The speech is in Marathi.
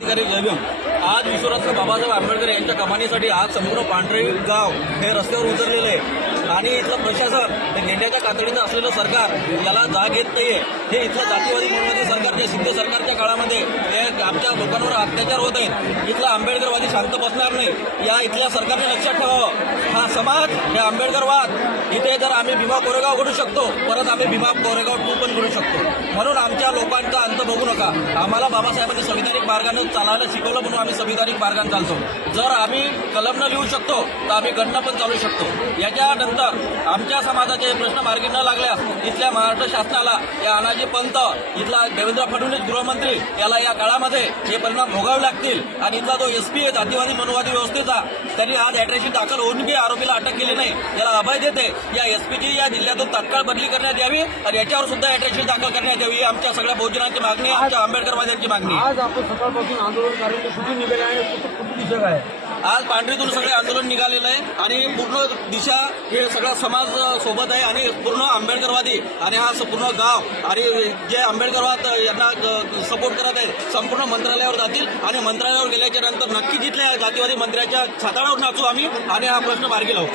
अधिकारी जयभीम आज विश्वरत्न बाबासाहेब आंबेडकर यांच्या कमानीसाठी आज संपूर्ण पांढरे गाव हे रस्त्यावर उतरलेले आहे. आणि इथलं प्रशासन हे नेण्याच्या कातडीचं असलेलं सरकार याला जाग येत नाहीये. हे इथलं जातीवादी म्हणून सरकार जे शिंदे सरकारच्या काळामध्ये हे आमच्या लोकांवर अत्याचार होत आहेत इथला आंबेडकरवादी शांत बसणार नाही. या इथल्या सरकारने लक्षात ठेवावं. हा समाज हे आंबेडकरवाद. इथे जर आम्ही भीमा कोरेगाव करू शकतो परत आम्ही भीमा कोरेगाव टू पण करू शकतो. म्हणून आमच्या लोकांचा अंत बघू नका. आम्हाला बाबासाहेबांनी संविधानिक मार्गानं चालायला शिकवलं म्हणून आम्ही संविधानिक मार्गाने चालतो. जर आम्ही कलम न लिहू शकतो तर आम्ही गणना पण चालू शकतो. याच्यानंतर आमच्या समाजाचे प्रश्न मार्गी न लागल्यास इथल्या महाराष्ट्र शासनाला या अनाजी पंत इथला देवेंद्र फडणवीस गृहमंत्री याला या काळामध्ये हे परिणाम भोगावे लागतील. आणि इथला जो एसपी आहे जातीवादी मनोवादी व्यवस्थेचा त्यांनी आज ॲड्रेसशी दाखल होऊन बी आरोपीला अटक केली नाही. याला अभय देते. या एसपीची या जिल्ह्यातून तात्काळ बदली करण्यात यावी आणि याच्यावर सुद्धा ॲड्रेसशी दाखल करण्यात यावी आमच्या सगळ्या बहुजनांची मागणी आमच्या आंबेडकरवाद्यांची मागणी आज आपण सकाळपासून आंदोलन कार्य कुठे निघाले आहे कुठं आहे? आज पांढरीतून सगळे आंदोलन निघालेलं आहे आणि पूर्ण दिशा हे सगळा समाज सोबत आहे आणि पूर्ण आंबेडकरवादी आणि हा स- पूर्ण गाव आणि जे आंबेडकरवाद यांना सपोर्ट करत आहेत संपूर्ण मंत्रालयावर जातील आणि मंत्रालयावर गेल्याच्यानंतर नक्की जिथल्या जातीवादी मंत्र्याच्या छाताळावर नाचू आम्ही आणि हा प्रश्न मार्गी लावू